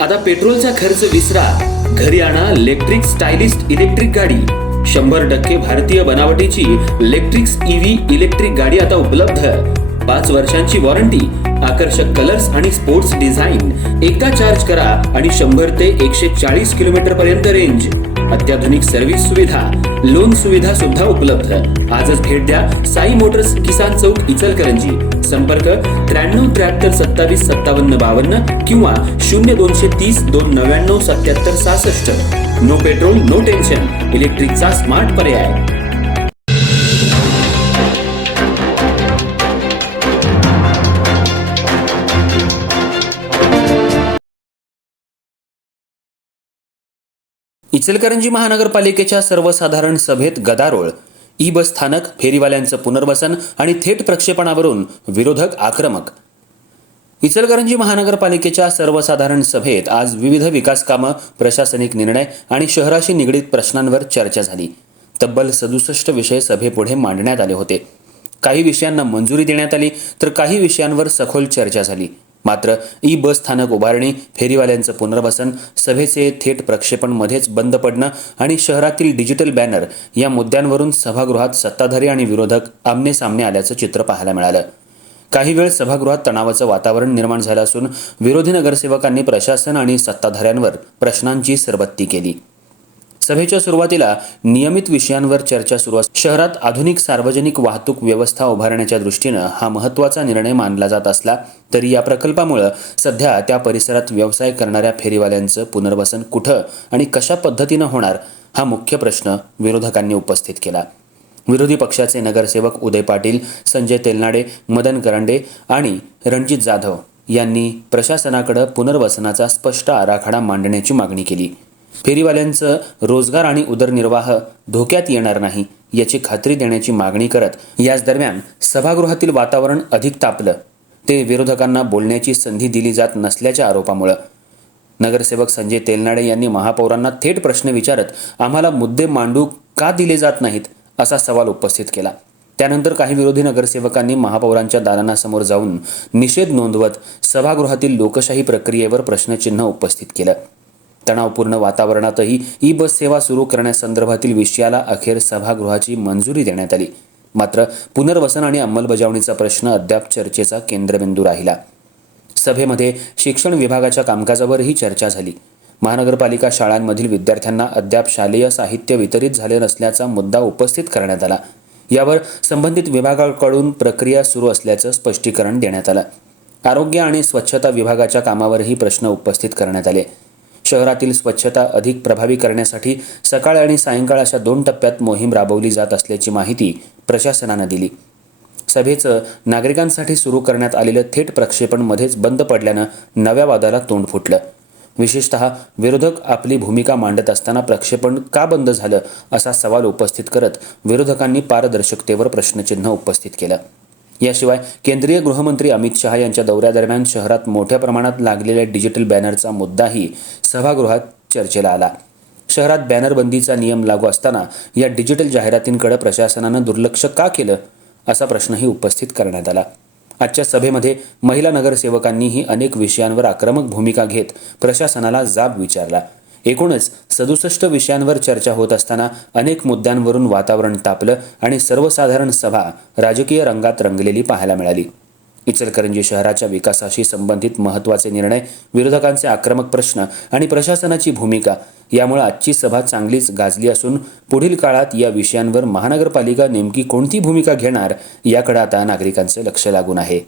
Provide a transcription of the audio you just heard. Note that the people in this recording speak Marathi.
आता पेट्रोलचा खर्च विसरा, घरी आणा इलेक्ट्रिक स्टायलिस्ट इलेक्ट्रिक गाडी। 100% भारतीय बनावटीची इलेक्ट्रिक्स ईव्ही इलेक्ट्रिक गाडी आता उपलब्ध। 5 वर्षांची वॉरंटी, आकर्षक कलर्स आणि स्पोर्ट्स डिझाइन। एकदा चार्ज करा आणि 100 ते 140 किलोमीटर पर्यंत रेंज। अत्याधुनिक सर्व्हिस सुविधा, लोन सुविधा सुद्धा उपलब्ध। आजच भेट द्या साई मोटर्स, किसान चौक, इचलकरंजी। संपर्क 93 73 27 57 52 किंवा 0230 299 77 66। नो पेट्रोल नो टेन्शन, इलेक्ट्रिकचा स्मार्ट पर्याय। इचलकरंजी महानगरपालिकेच्या सर्वसाधारण सभेत गदारोळ, ई बस स्थानक, फेरीवाल्यांचं पुनर्वसन आणि थेट प्रक्षेपणावरून विरोधक आक्रमक। इचलकरंजी महानगरपालिकेच्या सर्वसाधारण सभेत आज विविध विकास कामं, प्रशासनिक निर्णय आणि शहराशी निगडीत प्रश्नांवर चर्चा झाली। तब्बल 67 विषय सभेपुढे मांडण्यात आले होते। काही विषयांना मंजुरी देण्यात आली तर काही विषयांवर सखोल चर्चा झाली। मात्र ई बस स्थानक उभारणी, फेरीवाल्यांचं पुनर्वसन, सभेचे थेट प्रक्षेपण मध्येच बंद पडणं आणि शहरातील डिजिटल बॅनर या मुद्द्यांवरून सभागृहात सत्ताधारी आणि विरोधक आमने-सामने आल्याचं चित्र पाहायला मिळालं। काही वेळ सभागृहात तणावाचं वातावरण निर्माण झालं असून विरोधी नगरसेवकांनी प्रशासन आणि सत्ताधाऱ्यांवर प्रश्नांची सरबत्ती केली। सभेच्या सुरुवातीला नियमित विषयांवर चर्चा सुरू असताना शहरात आधुनिक सार्वजनिक वाहतूक व्यवस्था उभारण्याच्या दृष्टीनं हा महत्त्वाचा निर्णय मानला जात असला तरी या प्रकल्पामुळे सध्या त्या परिसरात व्यवसाय करणाऱ्या फेरीवाल्यांचं पुनर्वसन कुठं आणि कशा पद्धतीनं होणार हा मुख्य प्रश्न विरोधकांनी उपस्थित केला। विरोधी पक्षाचे नगरसेवक उदय पाटील, संजय तेलनाडे, मदन करंडे आणि रणजित जाधव यांनी प्रशासनाकडे पुनर्वसनाचा स्पष्ट आराखडा मांडण्याची मागणी केली। फेरीवाल्यांचं रोजगार आणि उदरनिर्वाह धोक्यात येणार नाही याची खात्री देण्याची मागणी करत याच दरम्यान सभागृहातील वातावरण अधिक तापलं। ते विरोधकांना बोलण्याची संधी दिली जात नसल्याच्या आरोपामुळे नगरसेवक संजय तेलनाडे यांनी महापौरांना थेट प्रश्न विचारत आम्हाला मुद्दे मांडू का दिले जात नाहीत असा सवाल उपस्थित केला। त्यानंतर काही विरोधी नगरसेवकांनी महापौरांच्या दालनासमोर जाऊन निषेध नोंदवत सभागृहातील लोकशाही प्रक्रियेवर प्रश्नचिन्ह उपस्थित केलं। तणावपूर्ण वातावरणातही ई बस सेवा सुरू करण्यासंदर्भातील विषयाला अखेर सभागृहाची मंजुरी देण्यात आली। मात्र पुनर्वसन आणि अंमलबजावणीचा प्रश्न अद्याप चर्चेचा केंद्रबिंदू राहिला। सभेमध्ये शिक्षण विभागाच्या कामकाजावरही चर्चा झाली। महानगरपालिका शाळांमधील विद्यार्थ्यांना अद्याप शालेय साहित्य वितरित झाले नसल्याचा मुद्दा उपस्थित करण्यात आला। यावर संबंधित विभागाकडून प्रक्रिया सुरू असल्याचं स्पष्टीकरण देण्यात आलं। आरोग्य आणि स्वच्छता विभागाच्या कामावरही प्रश्न उपस्थित करण्यात आले। शहरातील स्वच्छता अधिक प्रभावी करण्यासाठी सकाळ आणि सायंकाळ अशा 2 टप्प्यात मोहीम राबवली जात असल्याची माहिती प्रशासनानं दिली। सभेचं नागरिकांसाठी सुरू करण्यात आलेलं थेट प्रक्षेपण मध्येच बंद पडल्यानं नव्या वादाला तोंड फुटलं। विशेषतः विरोधक आपली भूमिका मांडत असताना प्रक्षेपण का बंद झालं असा सवाल उपस्थित करत विरोधकांनी पारदर्शकतेवर प्रश्नचिन्ह उपस्थित केलं। याशिवाय केंद्रीय गृहमंत्री अमित शहा यांच्या दौऱ्यादरम्यान शहरात मोठ्या प्रमाणात लागलेल्या डिजिटल बॅनरचा मुद्दाही सभागृहात चर्चेला आला। शहरात बॅनरबंदीचा नियम लागू असताना या डिजिटल जाहिरातींकडे प्रशासनानं दुर्लक्ष का केलं असा प्रश्नही उपस्थित करण्यात आला। आजच्या सभेमध्ये महिला नगरसेवकांनीही अनेक विषयांवर आक्रमक भूमिका घेत प्रशासनाला जाब विचारला। एकूणच 67 विषयांवर चर्चा होत असताना अनेक मुद्द्यांवरून वातावरण तापलं आणि सर्वसाधारण सभा राजकीय रंगात रंगलेली पाहायला मिळाली। इचलकरंजी शहराच्या विकासाशी संबंधित महत्त्वाचे निर्णय, विरोधकांचे आक्रमक प्रश्न आणि प्रशासनाची भूमिका यामुळे आजची सभा चांगलीच गाजली असून पुढील काळात या विषयांवर महानगरपालिका नेमकी कोणती भूमिका घेणार याकडे आता नागरिकांचे लक्ष लागून आहे।